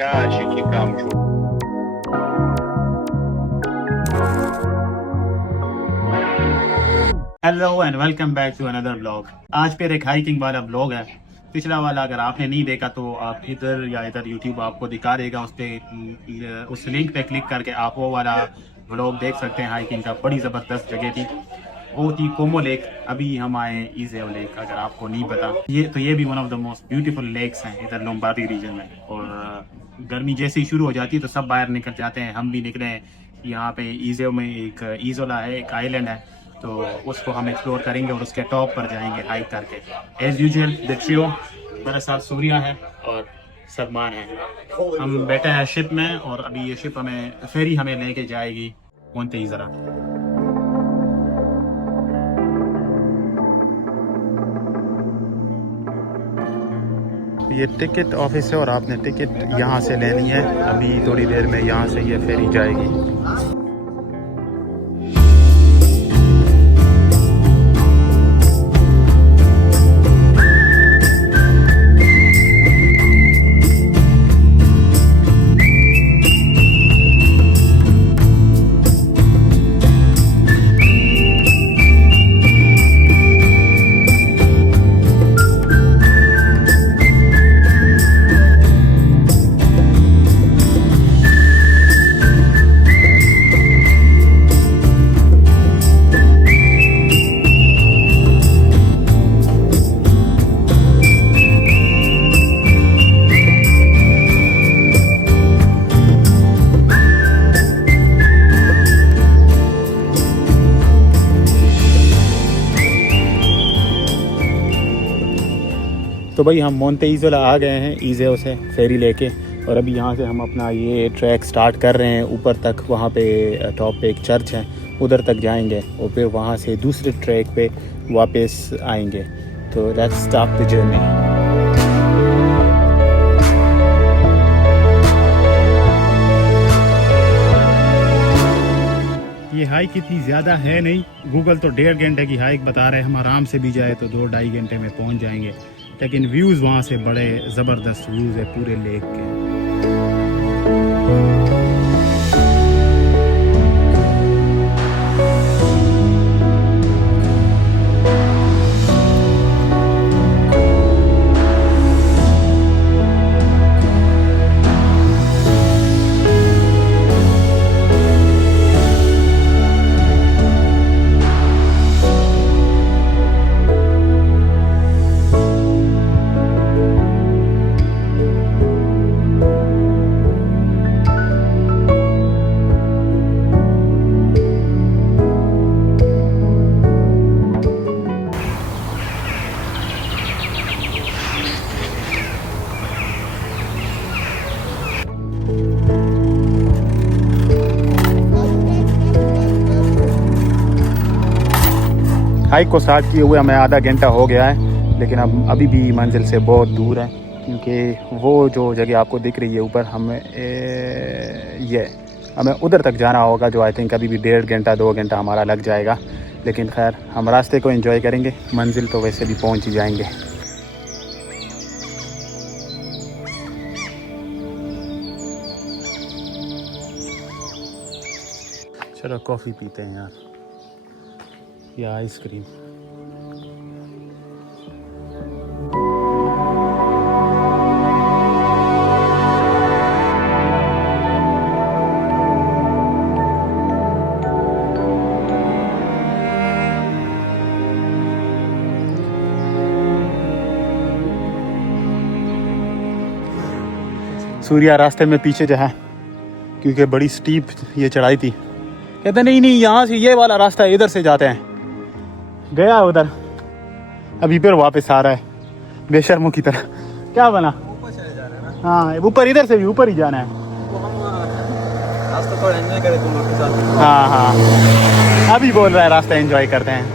Ящики камчу. Hello and welcome back to another blog. आज फिर एक हाइकिंग वाला ब्लॉग है। पिछला वाला अगर आपने नहीं देखा तो आप इधर यूट्यूब आपको दिखा देगा, उस लिंक पे क्लिक करके आप वो वाला ब्लॉग देख सकते हैं। हाइकिंग का बड़ी ज़बरदस्त जगह थी, वो थी कोमो लेक। अभी हम आए हैं ईजेव लेक, अगर आपको नहीं पता। ये भी one of the most beautiful lakes हैं इधर लोम्बार्डी रीजन में। और गर्मी जैसे ही शुरू हो जाती है तो सब बाहर निकल जाते हैं, हम भी निकले हैं। यहाँ पे ईजेव में एक ईजोला है, एक आइलैंड है, तो उसको हम एक्सप्लोर करेंगे और उसके टॉप पर जाएंगे हाइक करके। एज यूजुअल द ट्रियो, मेरे साथ सूर्या है और सलमान है। हम बैठे हैं शिप में और अभी ये शिप फेरी हमें लेके जाएगी मोंटे इज़रा। ये टिकट ऑफिस है और आपने टिकट यहाँ से लेनी है। अभी थोड़ी देर में यहाँ से ये फेरी जाएगी। तो भाई हम मोंटे इज़ोला आ गए हैं ईज़ेव से फेरी लेके, और अभी यहाँ से हम अपना ये ट्रैक स्टार्ट कर रहे हैं ऊपर तक। वहाँ पे टॉप पे एक चर्च है, उधर तक जाएंगे और फिर वहाँ से दूसरे ट्रैक पे वापस आएंगे। तो लेट्स स्टार्ट द जर्नी। ये हाइक इतनी ज़्यादा है नहीं, गूगल तो 1.5 घंटे की हाइक बता रहे हैं। हम आराम से भी जाए तो 2-2.5 घंटे में पहुंच जाएंगे। लेकिन व्यूज़ वहाँ से बड़े ज़बरदस्त व्यूज़ है पूरे लेक के। हाइक को स्टार्ट किए हुए हमें आधा घंटा हो गया है, लेकिन अब अभी भी मंजिल से बहुत दूर है। क्योंकि वो जो जगह आपको दिख रही है ऊपर, हमें उधर तक जाना होगा, जो आई थिंक अभी भी 1.5 घंटा 2 घंटा हमारा लग जाएगा। लेकिन खैर, हम रास्ते को एंजॉय करेंगे, मंजिल तो वैसे भी पहुंच ही जाएंगे। चलो कॉफ़ी पीते हैं यार, या आइसक्रीम। सूर्या रास्ते में पीछे जो है, क्योंकि बड़ी स्टीप ये चढ़ाई थी। कहते नहीं यहाँ से ये वाला रास्ता है, इधर से जाते हैं। गया उधर, अभी फिर वापस आ रहा है बेशर्मों की तरह। क्या बना? ऊपर चले जा रहे हैं ना। हाँ, ऊपर, इधर से भी ऊपर ही जाना है। तो हम रास्ता थोड़ा एंजॉय करें तुम लोग के साथ। हाँ हाँ, अभी बोल रहा है रास्ता एंजॉय करते हैं।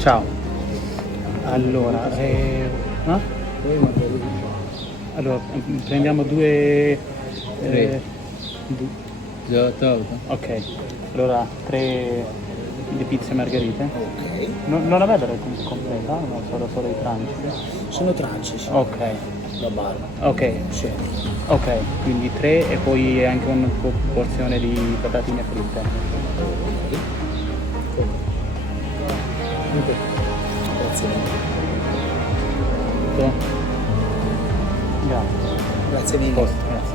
Ciao. Allora, allora prendiamo due. Ok. Allora 3 di pizze margherite. Ok, Non la vedo completa, no, solo i tranci. sono tranci, sì. Ok. La barba. Ok. Sì. Ok, quindi 3 e poi anche una porzione di patatine fritte. Grazie mille. Sì. Grazie. Grazie mille. Posto, grazie.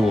2،